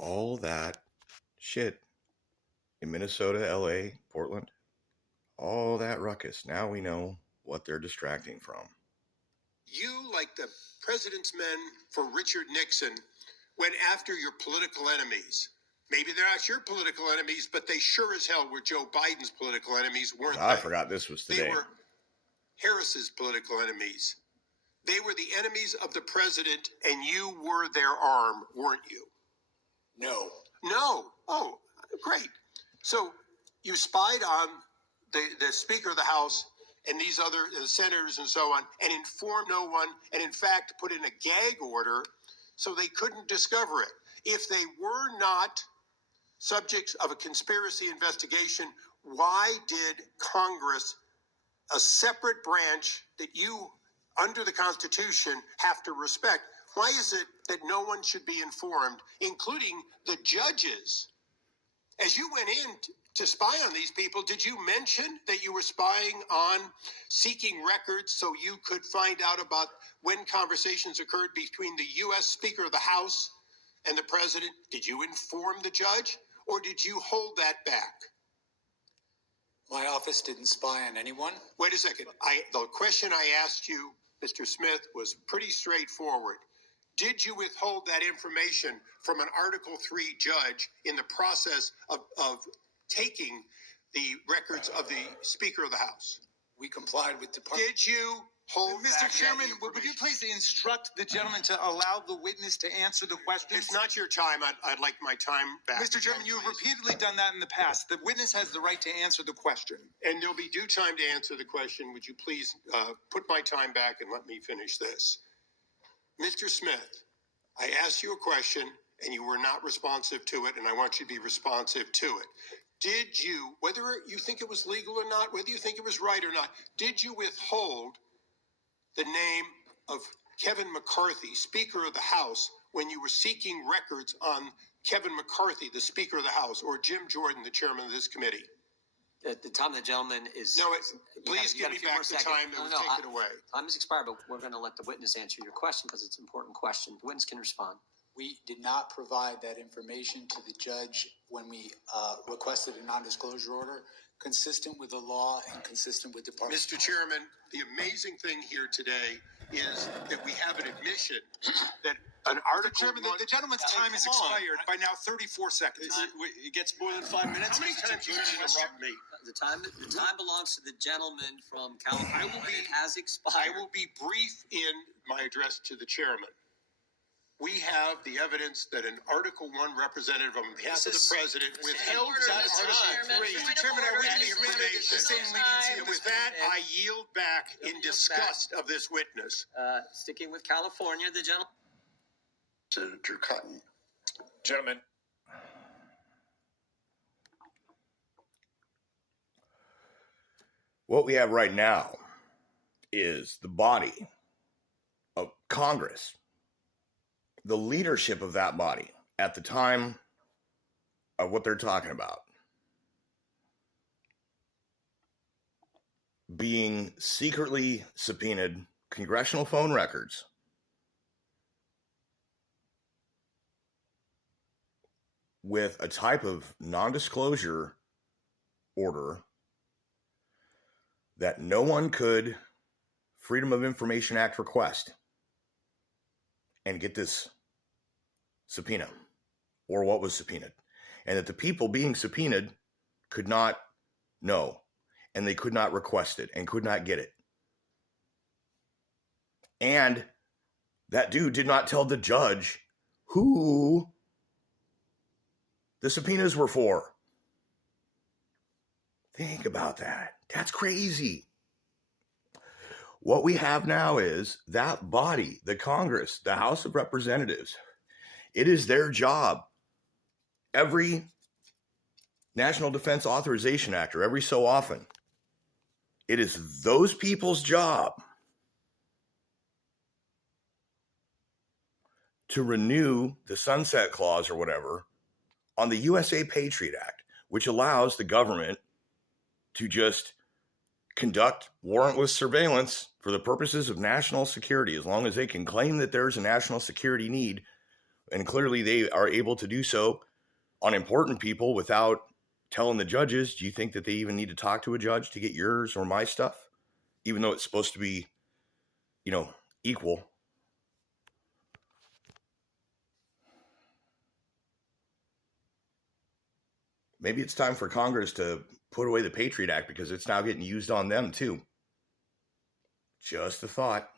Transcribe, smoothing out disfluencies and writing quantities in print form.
all that shit in Minnesota, LA, Portland, all that ruckus. Now we know what they're distracting from. You, like the president's men for Richard Nixon, went after your political enemies. Maybe they're not your political enemies, but they sure as hell were Joe Biden's political enemies, weren't they? I forgot this was today. They were Harris's political enemies. They were the enemies of the president, and you were their arm, weren't you? No. No. Oh, great. So you spied on the Speaker of the House and these other senators and so on, and informed no one, and in fact put in a gag order so they couldn't discover it. If they were not subjects of a conspiracy investigation, why did Congress, a separate branch that you, under the Constitution, have to respect, why is it that no one should be informed, including the judges? As you went in to spy on these people, did you mention that you were spying on seeking records so you could find out about when conversations occurred between the U.S. Speaker of the House and the president? Did you inform the judge, or did you hold that back? My office didn't spy on anyone. Wait a second. The question I asked you, Mr. Smith, was pretty straightforward. Did you withhold that information from an Article III judge in the process of taking the records of the Speaker of the House? We complied with Department. Did you hold Mr. back Chairman, that would you information? please instruct the gentleman to allow the witness to answer the questions? It's not your time. I'd like my time back. Mr. Chairman, you have repeatedly done that in the past. The witness has the right to answer the question. And there'll be due time to answer the question. Would you please put my time back and let me finish this? Mr. Smith, I asked you a question and you were not responsive to it, and I want you to be responsive to it. Did you, whether you think it was legal or not, whether you think it was right or not, did you withhold the name of Kevin McCarthy, Speaker of the House, when you were seeking records on Kevin McCarthy, the Speaker of the House, or Jim Jordan, the chairman of this committee? The time of the gentleman is... No, please give me back the time that was taken away. Time has expired, but we're going to let the witness answer your question because it's an important question. The witness can respond. We did not provide that information to the judge when we requested a non-disclosure order, consistent with the law and consistent with Department. Mr. Chairman, the amazing thing here today is that we have an admission that an Mr. article... Chairman, the gentleman's time has expired by now 34 seconds. It gets more than 5 minutes. How many times are you going to interrupt me? The time belongs to the gentleman from California. It has I expired. will be brief in my address to the chairman. We have the evidence that an Article I representative on behalf of the president withheld that Article III. Mr. Chairman, I wish you granted the same leniency And with that, I yield back in disgust of this witness. Sticking with California, the gentleman... Senator Cotton. Gentlemen. What we have right now is the body of Congress, the leadership of that body at the time of what they're talking about, being secretly subpoenaed congressional phone records with a type of non-disclosure order that no one could Freedom of Information Act request and get this subpoena or what was subpoenaed, and that the people being subpoenaed could not know, and they could not request it and could not get it. And that dude did not tell the judge who the subpoenas were for. Think about that. That's crazy. What we have now is that body, the Congress, the House of Representatives, it is their job. Every National Defense Authorization Act, or every so often, it is those people's job to renew the sunset clause or whatever on the USA Patriot Act, which allows the government to just conduct warrantless surveillance for the purposes of national security, as long as they can claim that there's a national security need, And clearly they are able to do so on important people without telling the judges. Do you think that they even need to talk to a judge to get yours or my stuff? Even though it's supposed to be, equal. Maybe it's time for Congress to put away the Patriot Act because it's now getting used on them too. Just a thought.